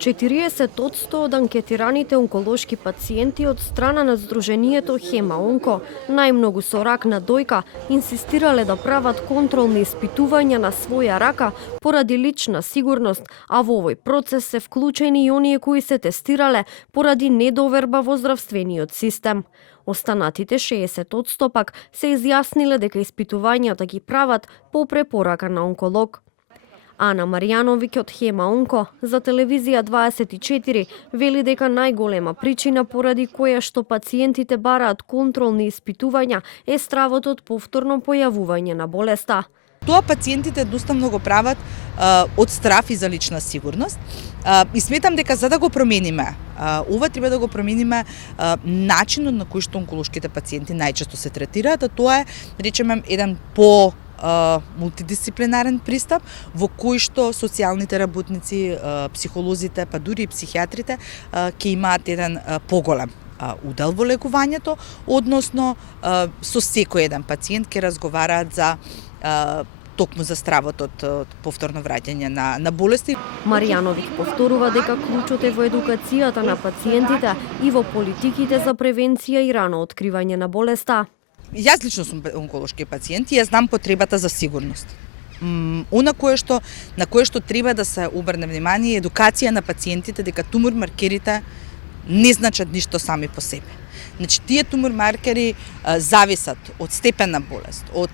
40% од анкетираните онколошки пациенти од страна на Сдруженијето Хема Онко, најмногу со рак на дојка, инсистирале да прават контролни испитувања на своја рака поради лична сигурност, а во овој процес се вклучени и оние кои се тестирале поради недоверба во здравствениот систем. Останатите 60% пак се изјасниле дека испитувањата ги прават по препорака на онколог. Ана Маријановиќ од Хема Онко за телевизија 24 вели дека најголема причина поради која што пациентите бараат контролни испитувања е стравот од повторно појавување на болеста. Тоа пациентите едноставно го прават од страв и за лична сигурност. И сметам дека за да го промениме, ова треба да го промениме начинот на кој што онколошките пациенти најчесто се третираат, а тоа е, речеме, еден по мултидисциплинарен пристап во кој што социјалните работници, психолозите, па дури и психијатрите ќе имаат еден поголем удел во лекувањето, односно со секој еден пациент ќе разговараат за токму за стравот од повторно враќање на болести. Маријановиќ повторува дека клучот е во едукацијата на пациентите и во политиките за превенција и рано откривање на болеста. Јас лично сум онколошки пациент и ја знам потребата за сигурност. На кое што треба да се обрне внимание е едукација на пациентите дека тумор маркерите не значат ништо сами по себе. Значи, тие тумор маркери зависат од степен на болест, од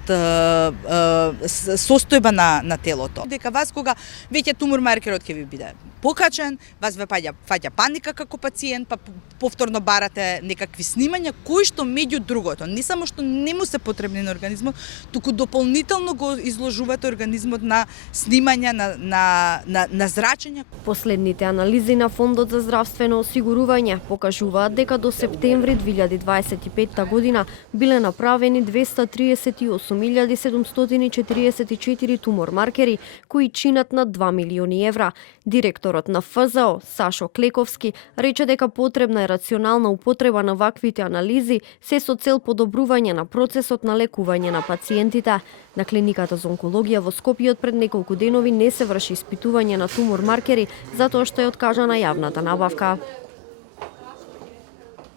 состојба на телото. Дека вас кога веќе тумор маркерот ќе ви биде покачен, вас ве фаќа паника како пациент, па повторно барате некакви снимања кои што меѓу другото, не само што не му се потребни на организмот, туку дополнително го изложувате организмот на снимања на зрачења. Последните анализи на Фондот за здравствено осигурување покажуваат дека до септември 2025 година биле направени 238.744 тумор маркери кои чинат на 2 милиони евра. Директорот на ФЗО, Сашо Клековски, рече дека потребна е рационална употреба на ваквите анализи се со цел подобрување на процесот на лекување на пациентите. На клиниката за онкологија во Скопје од пред неколку денови не се врши испитување на тумор маркери затоа што е откажана јавната набавка.